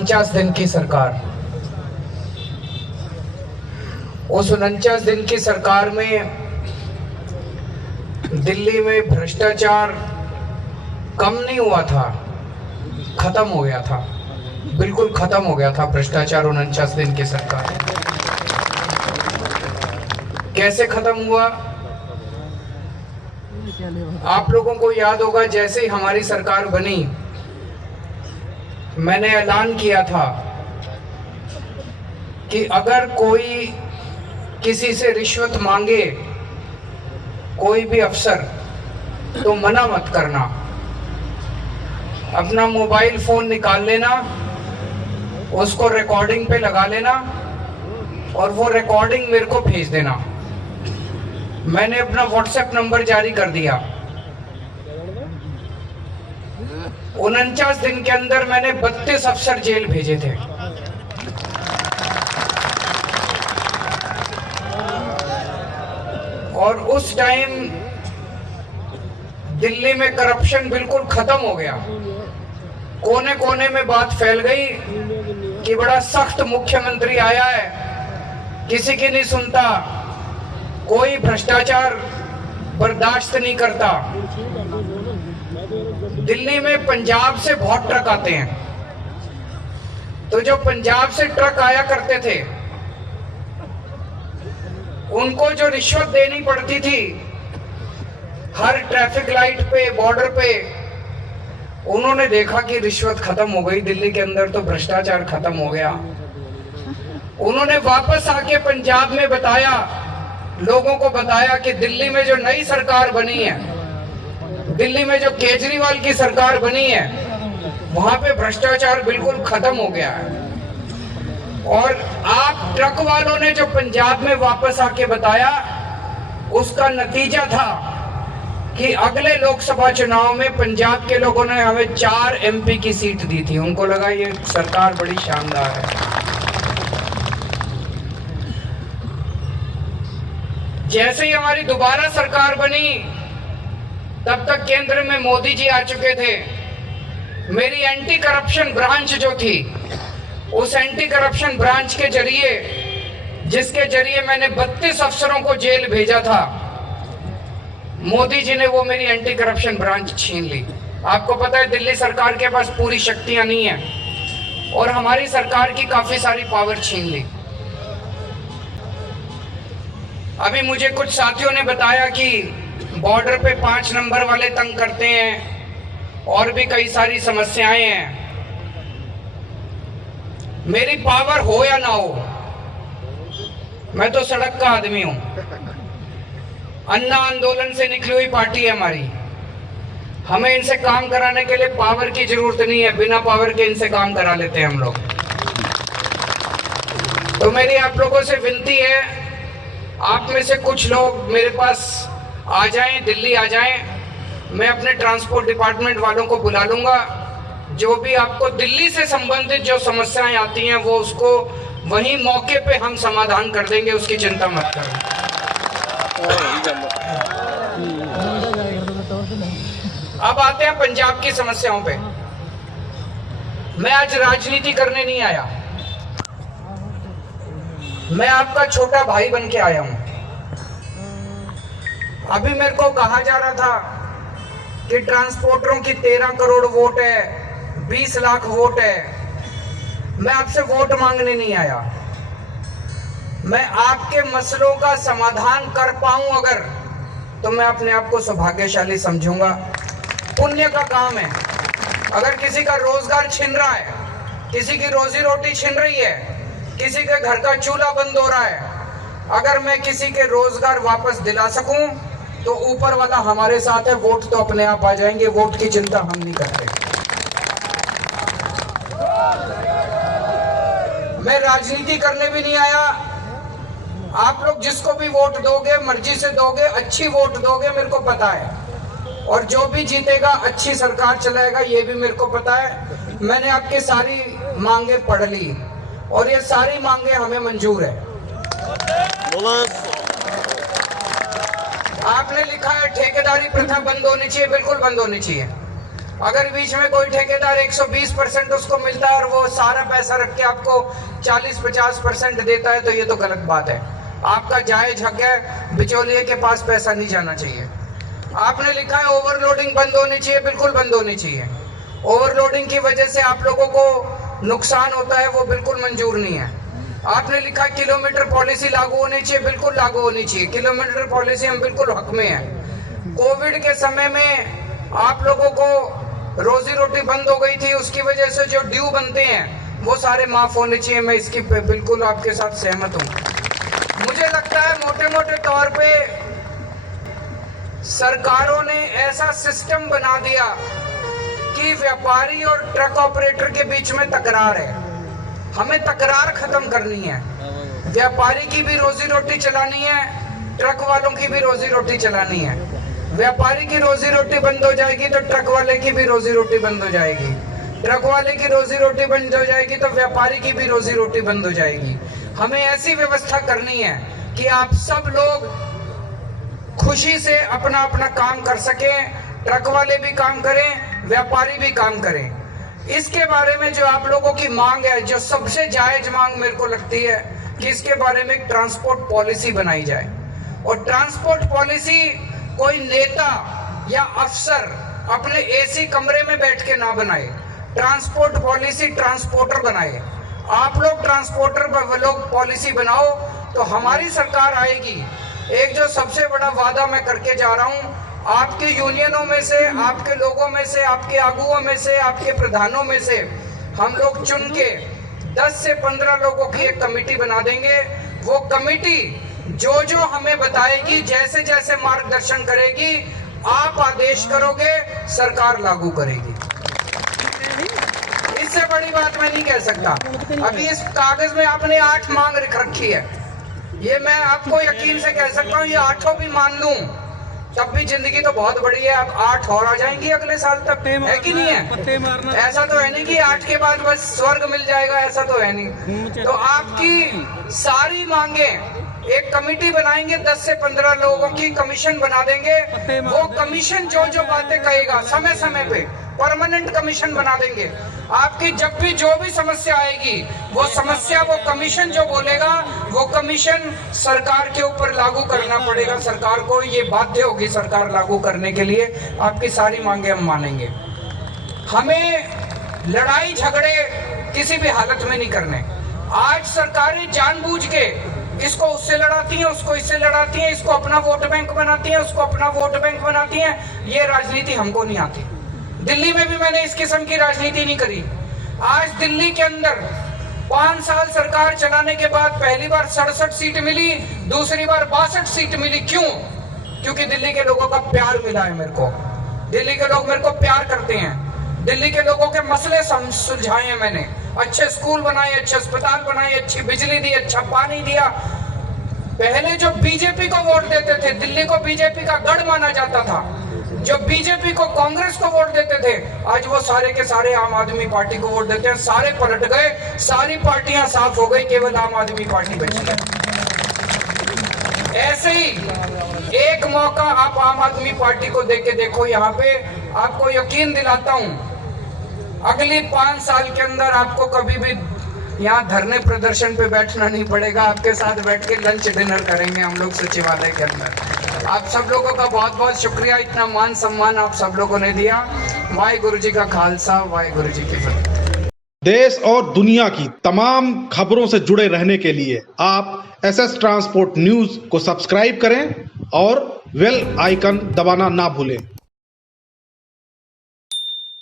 49 दिन की सरकार, उस 49 दिन की सरकार में दिल्ली में भ्रष्टाचार कम नहीं हुआ था, खत्म हो गया था, बिल्कुल खत्म हो गया था भ्रष्टाचार 49 दिन की सरकार। कैसे खत्म हुआ? आप लोगों को याद होगा, जैसे ही हमारी सरकार बनी मैंने ऐलान किया था कि अगर कोई किसी से रिश्वत मांगे, कोई भी अफसर, तो मना मत करना, अपना मोबाइल फोन निकाल लेना, उसको रिकॉर्डिंग पे लगा लेना और वो रिकॉर्डिंग मेरे को भेज देना। मैंने अपना व्हाट्सएप नंबर जारी कर दिया। 49 दिन के अंदर मैंने 32 अफसर जेल भेजे थे। और उस टाइम दिल्ली में करप्शन बिल्कुल खत्म हो गया। कोने कोने में बात फैल गई कि बड़ा सख्त मुख्यमंत्री आया है, किसी की नहीं सुनता, कोई भ्रष्टाचार बर्दाश्त नहीं करता। दिल्ली में पंजाब से बहुत ट्रक आते हैं, तो जो पंजाब से ट्रक आया करते थे उनको जो रिश्वत देनी पड़ती थी हर ट्रैफिक लाइट पे, बॉर्डर पे, उन्होंने देखा कि रिश्वत खत्म हो गई दिल्ली के अंदर, तो भ्रष्टाचार खत्म हो गया। उन्होंने वापस आके पंजाब में बताया, लोगों को बताया कि दिल्ली में जो नई सरकार बनी है, दिल्ली में जो केजरीवाल की सरकार बनी है, वहां पे भ्रष्टाचार बिल्कुल खत्म हो गया है। और आप ट्रक वालों ने जो पंजाब में वापस आके बताया, उसका नतीजा था कि अगले लोकसभा चुनाव में पंजाब के लोगों ने हमें 4 MP की सीट दी थी। उनको लगा ये सरकार बड़ी शानदार है। जैसे ही हमारी दोबारा सरकार बनी, तब तक केंद्र में मोदी जी आ चुके थे। मेरी एंटी करप्शन ब्रांच जो थी, उस एंटी करप्शन ब्रांच के जरिए, जिसके जरिए मैंने 32 अफसरों को जेल भेजा था, मोदी जी ने वो मेरी एंटी करप्शन ब्रांच छीन ली। आपको पता है दिल्ली सरकार के पास पूरी शक्तियां नहीं है और हमारी सरकार की काफी सारी पावर छीन ली। अभी मुझे कुछ साथियों ने बताया कि बॉर्डर पे 5 नंबर वाले तंग करते हैं और भी कई सारी समस्याएं हैं। मेरी पावर हो या ना हो, मैं तो सड़क का आदमी हूं। अन्ना आंदोलन से निकली हुई पार्टी है हमारी। हमें इनसे काम कराने के लिए पावर की जरूरत नहीं है, बिना पावर के इनसे काम करा लेते हैं हम लोग। तो मेरी आप लोगों से विनती है, आप में से कुछ लोग मेरे पास आ जाएं, दिल्ली आ जाएं। मैं अपने ट्रांसपोर्ट डिपार्टमेंट वालों को बुला लूंगा। जो भी आपको दिल्ली से संबंधित जो समस्याएं आती हैं, वो उसको वहीं मौके पे हम समाधान कर देंगे, उसकी चिंता मत करें। अब आते हैं पंजाब की समस्याओं पे। मैं आज राजनीति करने नहीं आया, मैं आपका छोटा भाई बन के आया हूं। अभी मेरे को कहा जा रहा था कि ट्रांसपोर्टरों की 13 करोड़ वोट है, 20 लाख वोट है। मैं आपसे वोट मांगने नहीं आया, मैं आपके मसलों का समाधान कर पाऊं अगर, तो मैं अपने आप को सौभाग्यशाली समझूंगा। पुण्य का काम है। अगर किसी का रोजगार छिन रहा है, किसी की रोजी रोटी छिन रही है, किसी के घर का चूल्हा बंद हो रहा है, अगर मैं किसी के रोजगार वापस दिला सकूं तो ऊपर वाला हमारे साथ है। वोट तो अपने आप आ जाएंगे, वोट की चिंता हम नहीं करते। मैं राजनीति करने भी नहीं आया। आप लोग जिसको भी वोट दोगे, मर्जी से दोगे, अच्छी वोट दोगे, मेरे को पता है। और जो भी जीतेगा अच्छी सरकार चलाएगा, ये भी मेरे को पता है। मैंने आपकी सारी मांगे पढ़ ली और ये सारी मांगे हमें मंजूर है। आपने लिखा है ठेकेदारी प्रथा बंद होनी चाहिए, बिल्कुल बंद होनी चाहिए। अगर बीच में कोई ठेकेदार 120% उसको मिलता है और वो सारा पैसा रख के आपको 40-50% देता है, तो ये तो गलत बात है। आपका जायज हक है, बिचौलिए के पास पैसा नहीं जाना चाहिए। आपने लिखा है ओवरलोडिंग बंद होनी चाहिए, बिल्कुल बंद होनी चाहिए। ओवरलोडिंग की वजह से आप लोगों को नुकसान होता है, वो बिल्कुल मंजूर नहीं है। आपने लिखा किलोमीटर पॉलिसी लागू होनी चाहिए, बिल्कुल लागू होनी चाहिए। किलोमीटर पॉलिसी हम बिल्कुल हक में हैं। कोविड के समय में आप लोगों को रोजी रोटी बंद हो गई थी, उसकी वजह से जो ड्यू बनते हैं वो सारे माफ होने चाहिए। मैं इसकी बिल्कुल आपके साथ सहमत हूँ। मुझे लगता है मोटे मोटे तौर पे सरकारों ने ऐसा सिस्टम बना दिया कि व्यापारी और ट्रक ऑपरेटर के बीच में तकरार है। हमें तकरार खत्म करनी है। व्यापारी की भी रोजी रोटी चलानी है, ट्रक वालों की भी रोजी रोटी चलानी है। व्यापारी की रोजी रोटी बंद हो जाएगी तो ट्रक वाले की भी रोजी रोटी बंद हो जाएगी। ट्रक वाले की रोजी रोटी बंद हो जाएगी तो व्यापारी की भी रोजी रोटी बंद हो जाएगी। हमें ऐसी व्यवस्था करनी है कि आप सब लोग खुशी से अपना अपना काम कर सकें, ट्रक वाले भी काम करें, व्यापारी भी काम करें। इसके बारे में जो आप लोगों की मांग है, जो सबसे जायज मांग मेरे को लगती है कि इसके बारे में एक ट्रांसपोर्ट पॉलिसी बनाई जाए। और ट्रांसपोर्ट पॉलिसी कोई नेता या अफसर अपने एसी कमरे में बैठ के ना बनाए। ट्रांसपोर्ट पॉलिसी ट्रांसपोर्टर बनाए। आप लोग ट्रांसपोर्टर लोग पॉलिसी बनाओ तो हमारी सरकार आएगी। एक जो सबसे बड़ा वादा मैं करके जा रहा हूं, आपकी यूनियनों में से, आपके लोगों में से, आपके आगुओं में से, आपके प्रधानों में से हम लोग चुन के 10 से 15 लोगों की एक कमेटी बना देंगे। वो कमेटी जो जो हमें बताएगी, जैसे जैसे मार्गदर्शन करेगी, आप आदेश करोगे, सरकार लागू करेगी। इससे बड़ी बात मैं नहीं कह सकता। अभी इस कागज में आपने 8 मांग रखी है। ये मैं आपको यकीन से कह सकता हूँ, ये 8 भी मान लूं तब भी जिंदगी तो बहुत बड़ी है। अब 8 और आ जाएंगी अगले साल तक, है कि नहीं है? ऐसा तो है नहीं कि 8 के बाद बस स्वर्ग मिल जाएगा, ऐसा तो है नहीं। तो आपकी सारी मांगे एक कमेटी बनाएंगे, 10 से 15 लोगों की कमीशन बना देंगे। वो कमीशन जो जो बातें कहेगा समय समय पे परमानेंट कमीशन बना देंगे। आपकी जब भी जो भी समस्या आएगी, वो समस्या वो कमीशन जो बोलेगा, वो कमीशन सरकार के ऊपर लागू करना पड़ेगा। सरकार को ये बाध्य होगी सरकार लागू करने के लिए। आपकी सारी मांगे हम मानेंगे। हमें लड़ाई झगड़े किसी भी हालत में नहीं करने। आज सरकारें जानबूझ के इसको उससे लड़ाती हैं, उसको इससे लड़ाती हैं, इसको अपना वोट बैंक बनाती हैं, उसको अपना वोट बैंक बनाती हैं। ये राजनीति हमको नहीं आती। दिल्ली में भी मैंने इस किस्म की राजनीति नहीं करी। आज दिल्ली के अंदर 5 साल सरकार चलाने के बाद पहली बार 67 सीट मिली, दूसरी बार 62 सीट मिली। क्यों? क्योंकि दिल्ली के लोगों का प्यार मिला है मेरे को। दिल्ली के लोग मेरे को प्यार करते हैं। दिल्ली के लोगों के मसले सुलझाए हैं मैंने। अच्छे स्कूल बनाए, अच्छे अस्पताल बनाए, अच्छी बिजली दी, अच्छा पानी दिया। पहले जो बीजेपी को वोट देते थे, दिल्ली को बीजेपी का गढ़ माना जाता था। जो बीजेपी को, कांग्रेस को वोट देते थे, आज वो सारे के सारे आम आदमी पार्टी को वोट देते हैं। सारे पलट गए, सारी पार्टियां साफ हो गई, केवल आम आदमी पार्टी बची है। ऐसे ही एक मौका आप आम आदमी पार्टी को देके देखो। यहाँ पे आपको यकीन दिलाता हूं, अगली 5 साल के अंदर आपको कभी भी यहाँ धरने प्रदर्शन पे बैठना नहीं पड़ेगा। आपके साथ बैठ के लंच डिनर करेंगे हम लोग सचिवालय के अंदर। आप सब लोगों का बहुत बहुत शुक्रिया, इतना मान सम्मान आप सब लोगों ने दिया। वाहिगुरु जी का खालसा, वाहिगुरु जी की फतेह। देश और दुनिया की तमाम खबरों से जुड़े रहने के लिए आप एसएस ट्रांसपोर्ट न्यूज को सब्सक्राइब करें और बेल आइकन दबाना ना भूलें।